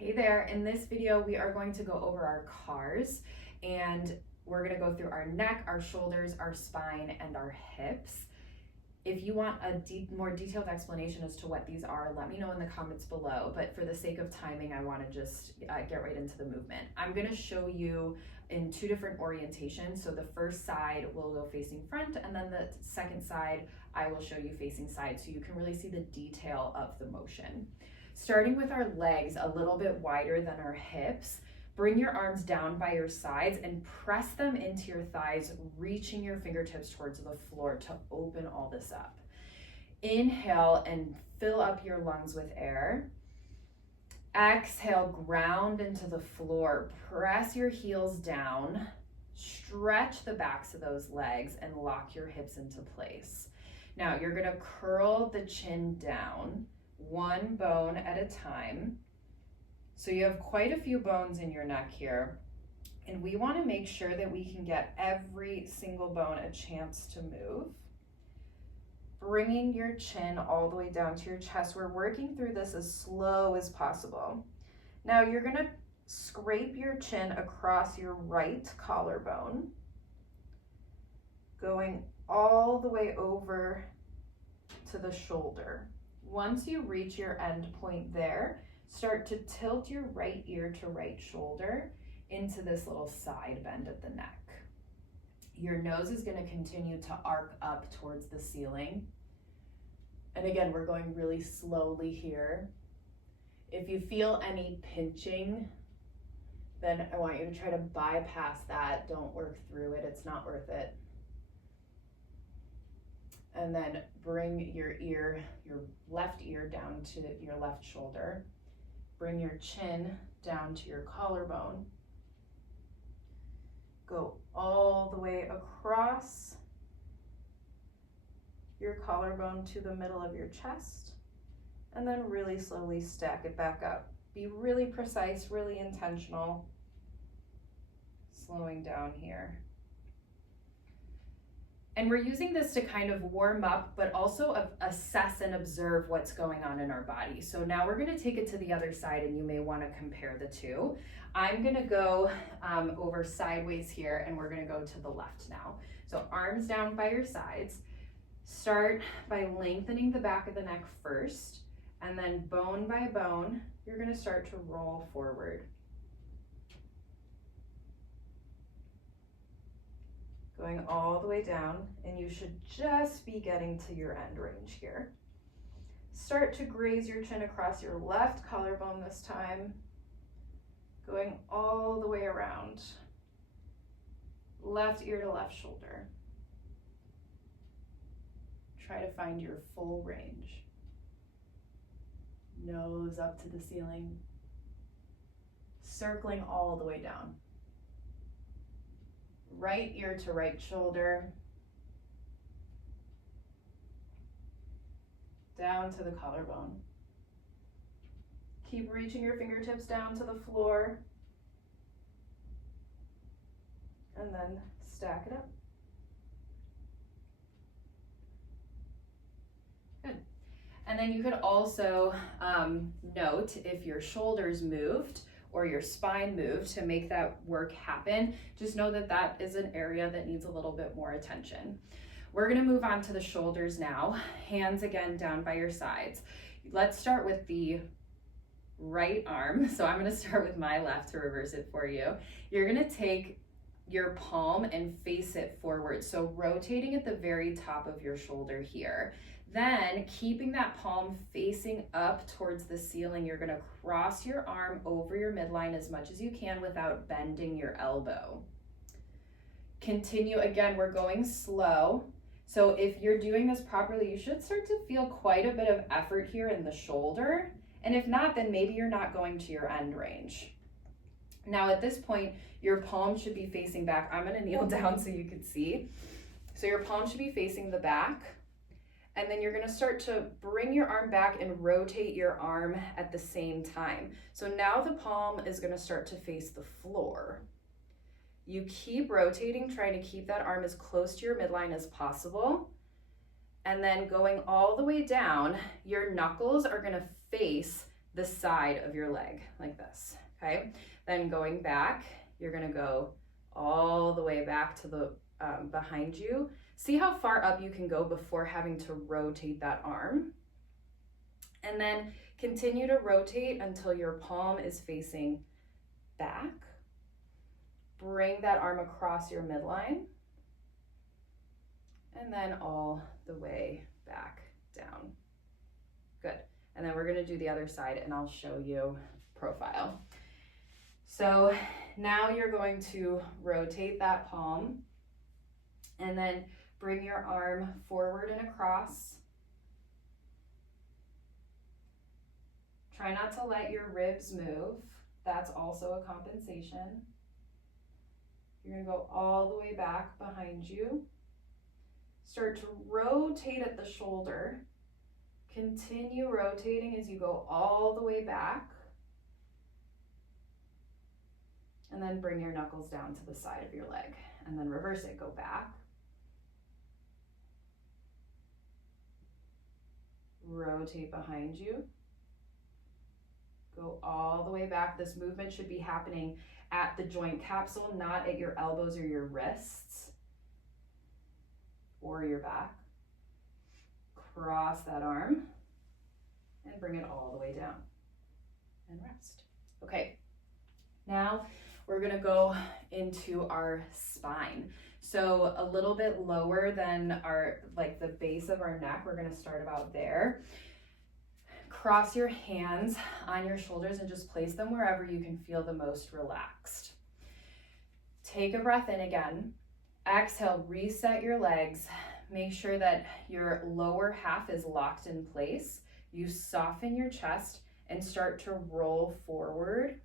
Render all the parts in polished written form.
Hey there, in this video we are going to go over our CARs, and we're going to go through our neck, our shoulders, our spine, and our hips. If you want a more detailed explanation as to what these are, let me know in the comments below, but for the sake of timing I want to just get right into the movement. I'm going to show you in two different orientations. So the first side will go facing front, and then the second side I will show you facing side, so you can really see the detail of the motion. Starting with our legs a little bit wider than our hips, bring your arms down by your sides and press them into your thighs, reaching your fingertips towards the floor to open all this up. Inhale and fill up your lungs with air. Exhale, ground into the floor. Press your heels down, stretch the backs of those legs, and lock your hips into place. Now you're gonna curl the chin down, one bone at a time. So you have quite a few bones in your neck here, and we want to make sure that we can get every single bone a chance to move. Bringing your chin all the way down to your chest. We're working through this as slow as possible. Now you're going to scrape your chin across your right collarbone, going all the way over to the shoulder. Once you reach your end point there, start to tilt your right ear to right shoulder into this little side bend at the neck. Your nose is going to continue to arc up towards the ceiling. And again, we're going really slowly here. If you feel any pinching, then I want you to try to bypass that. Don't work through it. It's not worth it. And then bring your left ear down to your left shoulder. Bring your chin down to your collarbone. Go all the way across your collarbone to the middle of your chest, and then really slowly stack it back up. Be really precise, really intentional. Slowing down here. And we're using this to kind of warm up, but also assess and observe what's going on in our body. So now we're going to take it to the other side, and you may want to compare the two. I'm going to go over sideways here, and we're going to go to the left now. So arms down by your sides. Start by lengthening the back of the neck first, and then bone by bone, you're going to start to roll forward. Going all the way down, and you should just be getting to your end range here. Start to graze your chin across your left collarbone this time, going all the way around. Left ear to left shoulder. Try to find your full range. Nose up to the ceiling. Circling all the way down. Right ear to right shoulder, down to the collarbone. Keep reaching your fingertips down to the floor, and then stack it up. Good. And then you could also note if your shoulders moved or your spine moved to make that work happen. Just know that that is an area that needs a little bit more attention. We're gonna move on to the shoulders now. Hands again down by your sides. Let's start with the right arm. So I'm gonna start with my left to reverse it for you. You're gonna take your palm and face it forward. So rotating at the very top of your shoulder here. Then keeping that palm facing up towards the ceiling, you're gonna cross your arm over your midline as much as you can without bending your elbow. Continue, again, we're going slow. So if you're doing this properly, you should start to feel quite a bit of effort here in the shoulder. And if not, then maybe you're not going to your end range. Now at this point, your palm should be facing back. I'm gonna kneel down so you can see. So your palm should be facing the back. And then you're gonna start to bring your arm back and rotate your arm at the same time. So now the palm is gonna start to face the floor. You keep rotating, trying to keep that arm as close to your midline as possible. And then going all the way down, your knuckles are gonna face the side of your leg like this, okay? Then going back, you're gonna go all the way back to the behind you. See how far up you can go before having to rotate that arm. And then continue to rotate until your palm is facing back. Bring that arm across your midline. And then all the way back down. Good. And then we're gonna do the other side and I'll show you profile. So now you're going to rotate that palm and then bring your arm forward and across. Try not to let your ribs move. That's also a compensation. You're gonna go all the way back behind you. Start to rotate at the shoulder. Continue rotating as you go all the way back. And then bring your knuckles down to the side of your leg. And then reverse it, go back. Rotate behind you. Go all the way back. This movement should be happening at the joint capsule, not at your elbows or your wrists or your back. Cross that arm and bring it all the way down and rest. Okay, now we're gonna go into our spine. So a little bit lower than our, like the base of our neck, we're gonna start about there. Cross your hands on your shoulders and just place them wherever you can feel the most relaxed. Take a breath in again. Exhale, reset your legs. Make sure that your lower half is locked in place. You soften your chest and start to roll forward,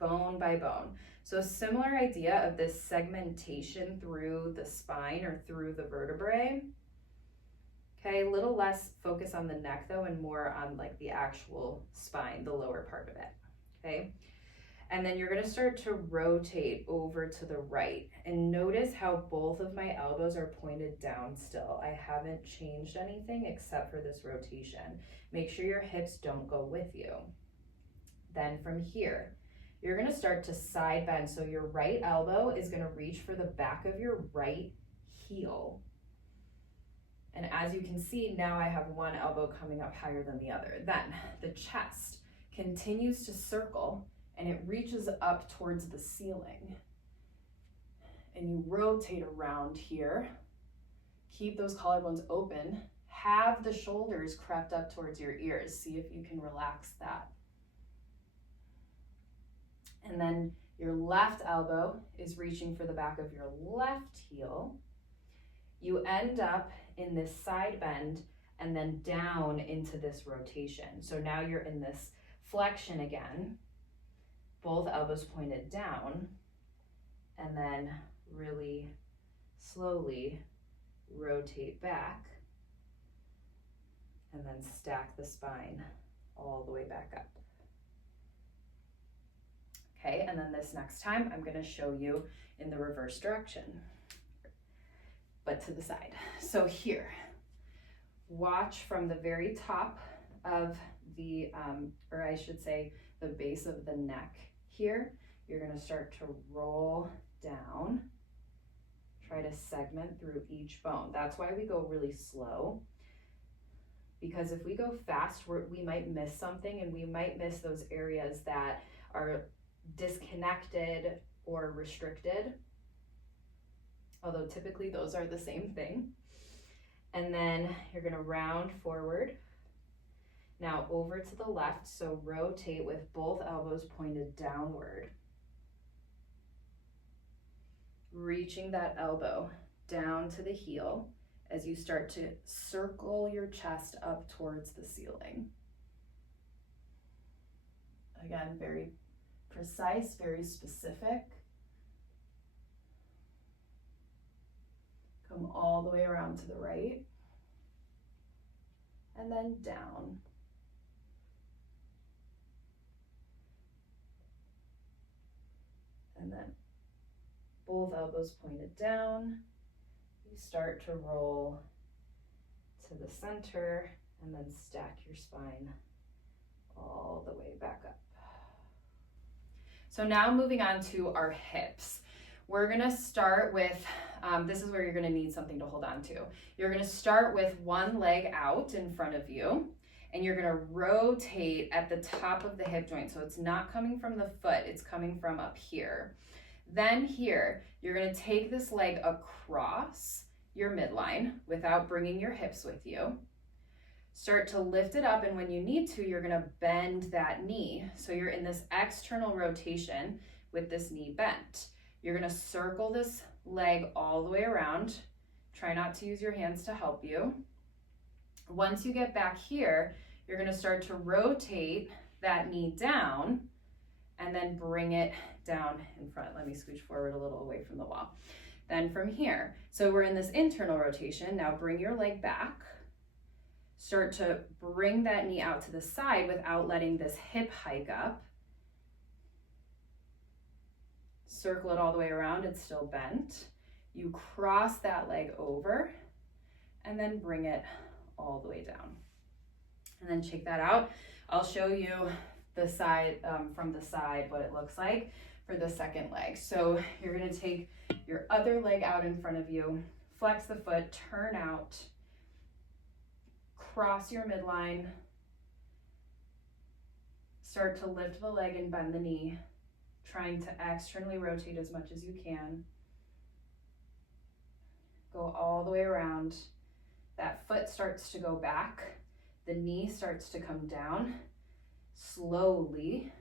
bone by bone. So a similar idea of this segmentation through the spine or through the vertebrae. Okay, a little less focus on the neck though and more on like the actual spine, the lower part of it, okay? And then you're gonna start to rotate over to the right and notice how both of my elbows are pointed down still. I haven't changed anything except for this rotation. Make sure your hips don't go with you. Then from here, you're gonna start to side bend. So your right elbow is gonna reach for the back of your right heel. And as you can see, now I have one elbow coming up higher than the other. Then the chest continues to circle and it reaches up towards the ceiling. And you rotate around here. Keep those collarbones open. Have the shoulders crept up towards your ears. See if you can relax that. And then your left elbow is reaching for the back of your left heel. You end up in this side bend and then down into this rotation. So now you're in this flexion again, both elbows pointed down, and then really slowly rotate back and then stack the spine all the way back up. Okay, and then this next time I'm gonna show you in the reverse direction, but to the side. So here, watch from the very top of the, or I should say the base of the neck here. You're gonna start to roll down, try to segment through each bone. That's why we go really slow, because if we go fast, we might miss something, and we might miss those areas that are disconnected or restricted, although typically those are the same thing. And then you're gonna round forward. Now over to the left, so rotate with both elbows pointed downward. Reaching that elbow down to the heel as you start to circle your chest up towards the ceiling. Again, very precise, very specific. Come all the way around to the right and then down. And then both elbows pointed down. You start to roll to the center and then stack your spine So now moving on to our hips. We're gonna start with, this is where you're gonna need something to hold on to. You're gonna start with one leg out in front of you, and you're gonna rotate at the top of the hip joint. So it's not coming from the foot, it's coming from up here. Then here, you're gonna take this leg across your midline without bringing your hips with you. Start to lift it up, and when you need to, you're gonna bend that knee. So you're in this external rotation with this knee bent. You're gonna circle this leg all the way around. Try not to use your hands to help you. Once you get back here, you're gonna start to rotate that knee down and then bring it down in front. Let me scooch forward a little away from the wall. Then from here, so we're in this internal rotation. Now bring your leg back. Start to bring that knee out to the side without letting this hip hike up. Circle it all the way around, it's still bent. You cross that leg over and then bring it all the way down. And then check that out. I'll show you the side, from the side, what it looks like for the second leg. So you're gonna take your other leg out in front of you, flex the foot, turn out, cross your midline, start to lift the leg and bend the knee, trying to externally rotate as much as you can. Go all the way around. That foot starts to go back. The knee starts to come down slowly,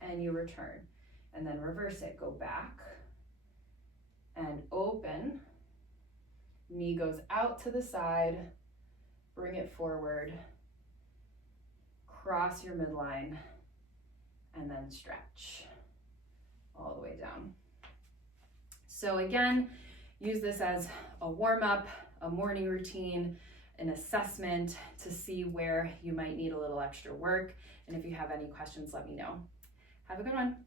and you return. And then reverse it. Go back and open. Knee goes out to the side. Bring it forward. Cross your midline and then stretch all the way down. So again, use this as a warm-up, a morning routine, an assessment to see where you might need a little extra work. And if you have any questions, let me know. Have a good one.